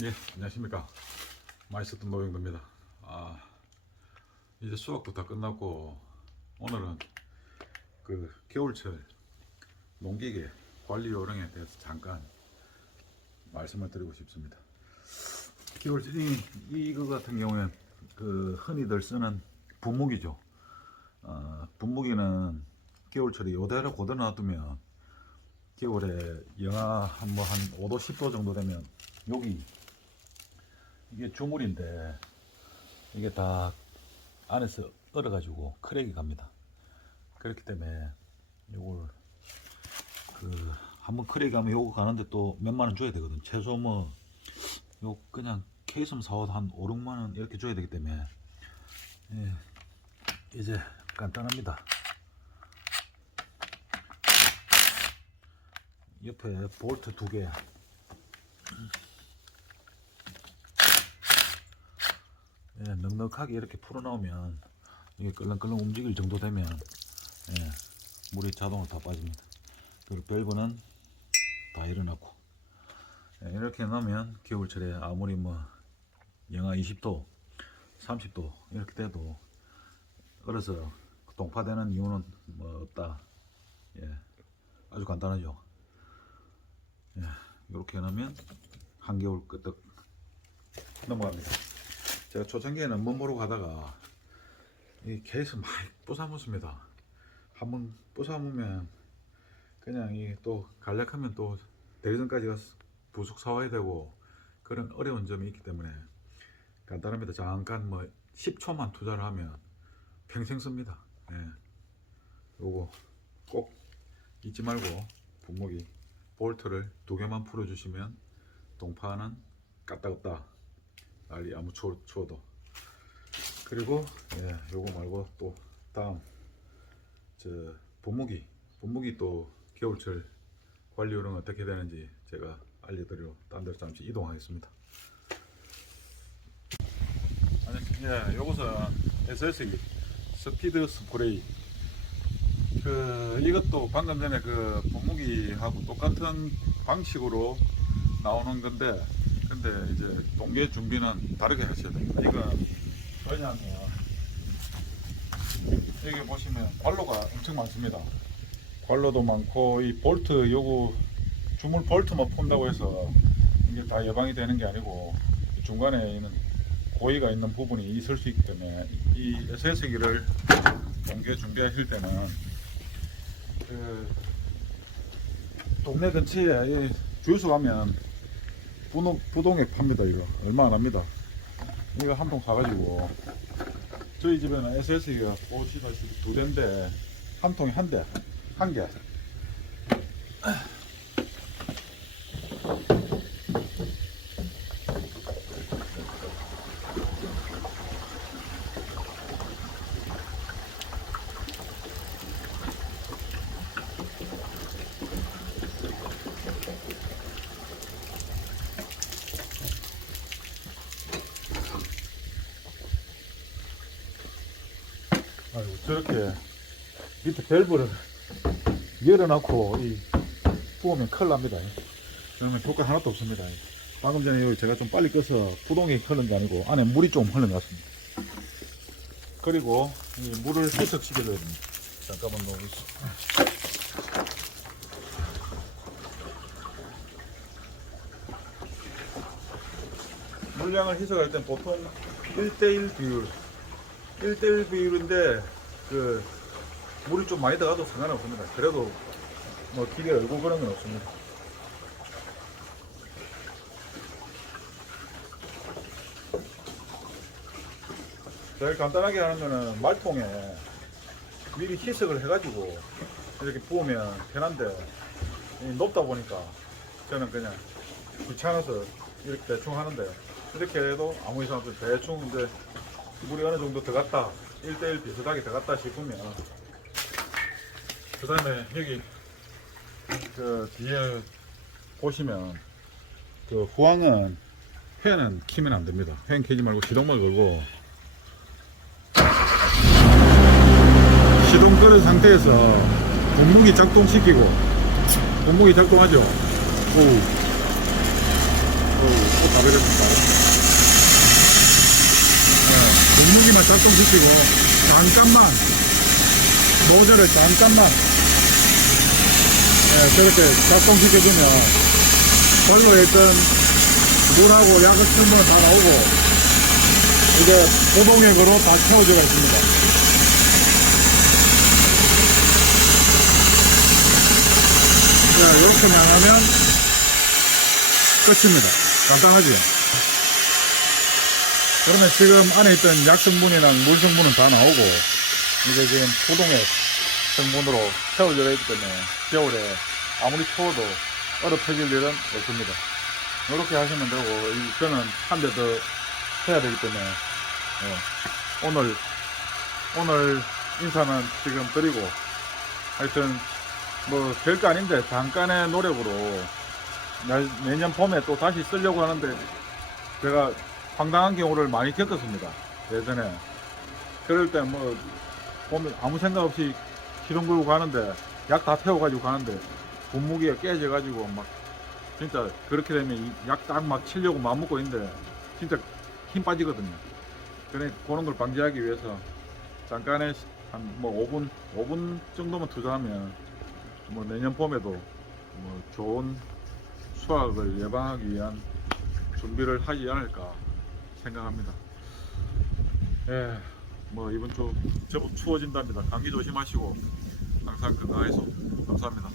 예, 안녕하십니까. 많이 썼던 노영도입니다. 이제 수학도 다 끝났고, 오늘은 그 겨울철 농기계 관리 요령에 대해서 잠깐 말씀을 드리고 싶습니다. 겨울철, 이거 같은 경우엔 그 흔히들 쓰는 분무기죠. 분무기는 겨울철에 이대로 고대 놔두면 겨울에 영하 한 5도 10도 정도 되면 여기 이게 주물인데 이게 다 안에서 얼어가지고 크랙이 갑니다. 그렇기 때문에 요걸 그 한번 크랙이 가면 요거 가는데 또 몇만 원 줘야 되거든. 최소 뭐 요 그냥 케이스만 사와도 한 5, 6만 원 이렇게 줘야 되기 때문에 예, 이제 간단합니다. 옆에 볼트 2개, 예, 넉넉하게 이렇게 풀어놓으면 이게 끌렁끌렁 움직일 정도 되면 예, 물이 자동으로 다 빠집니다. 그리고 밸브는 다 열어놓고 예, 이렇게 놓으면 겨울철에 아무리 뭐 영하 20도 30도 이렇게 돼도 얼어서 동파되는 이유는 뭐 없다. 예, 아주 간단하죠. 예, 이렇게 해놓으면 한겨울 끄떡 넘어갑니다. 제가 초창기에는 못 모르고 가다가 이 케이스 많이 부숴먹습니다. 한번 부숴먹으면 그냥 이 또 간략하면 또 대리점까지 가서 부속 사와야 되고 그런 어려운 점이 있기 때문에 간단합니다. 잠깐 뭐 10초만 투자를 하면 평생 씁니다. 예. 요거 꼭 잊지 말고 분무기 볼트를 2개만 풀어주시면 동파는 까딱없다. 난리 아무 추워도. 그리고 예, 요거 말고 또 다음 저 분무기 또 겨울철 관리 요령은 어떻게 되는지 제가 알려드리러 딴 데로 잠시 이동하겠습니다. 예, 요것은 SSE 스피드 스프레이. 이것도 방금 전에 그 분무기하고 똑같은 방식으로 나오는 건데, 근데 이제 동계 준비는 다르게 하셔야 됩니다. 이건 왜냐하면 여기 보시면 관로가 엄청 많습니다. 관로도 많고 이 볼트 요거 주물 볼트만 푼다고 해서 이게 다 예방이 되는 게 아니고 중간에 있는 고이가 있는 부분이 있을 수 있기 때문에 이 SS기를 동계 준비하실 때는 그 동네 근처에 주유소 가면 부동액 팝니다. 이거 얼마 안 합니다. 이거 한 통 사가지고 저희 집에는 SS기가 보시다시피 2대인데 한 통에 한 개. 아이고, 저렇게 밑에 밸브를 열어놓고 부으면 큰일 납니다. 그러면 효과 하나도 없습니다. 방금 전에 여기 제가 좀 빨리 꺼서 부동이 흐른 게 아니고 안에 물이 좀 흘러났습니다. 그리고 이 물을 희석시켜줘야 됩니다. 잠깐만 놓으겠습니다. 물량을 희석할 땐 보통 1대1 비율 1대1 비율인데 그 물이 좀 많이 들어가도 상관없습니다. 그래도 뭐 기계 얼고 그런 건 없습니다. 제일 간단하게 하는 거는 말통에 미리 희석을 해가지고 이렇게 부으면 편한데 높다 보니까 저는 그냥 귀찮아서 이렇게 대충 하는데, 이렇게 해도 아무 이상 없이 대충 이제 물이 어느 정도 들어갔다 1대1 비슷하게 들어갔다 싶으면 그 다음에 여기 그 뒤에 보시면 그 후황은 팬은 키면 안 됩니다. 팬 켜지 말고 시동만 걸고 시동 걸은 상태에서 분무기 작동시키고, 분무기 작동하죠. 오, 다 가버렸습니다. 분무기만 작동시키고 잠깐만 모자를 잠깐만 저렇게 작동시켜주면 발로에 있던 물하고 약을 충분히 다 나오고 이게 고동액으로 다 채워져가 있습니다. 자, 이렇게만 하면 끝입니다. 간단하죠? 그러면 지금 안에 있던 약 성분이나 물 성분은 다 나오고 이게 지금 고동액 성분으로 채워져 있기 때문에 겨울에 아무리 추워도 얼어 터질 일은 없습니다. 이렇게 하시면 되고 저는 한 대 더 해야 되기 때문에 오늘 인사는 지금 드리고 하여튼 뭐 별거 아닌데 잠깐의 노력으로 내년 봄에 또 다시 쓰려고 하는데 제가 황당한 경우를 많이 겪었습니다. 예전에 그럴 때 뭐 보면 아무 생각 없이 시동 걸고 가는데 약 다 태워가지고 가는데 분무기가 깨져가지고 막 진짜 그렇게 되면 약 딱 막 치려고 마음먹고 있는데 진짜 힘 빠지거든요. 그래 그런 걸 방지하기 위해서 잠깐의 한 뭐 5분 정도만 투자하면 뭐 내년 봄에도 뭐 좋은 수확을 예방하기 위한 준비를 하지 않을까 생각합니다. 예, 뭐 이번 주 제법 추워진답니다. 감기 조심하시고 항상 건강해서 감사합니다.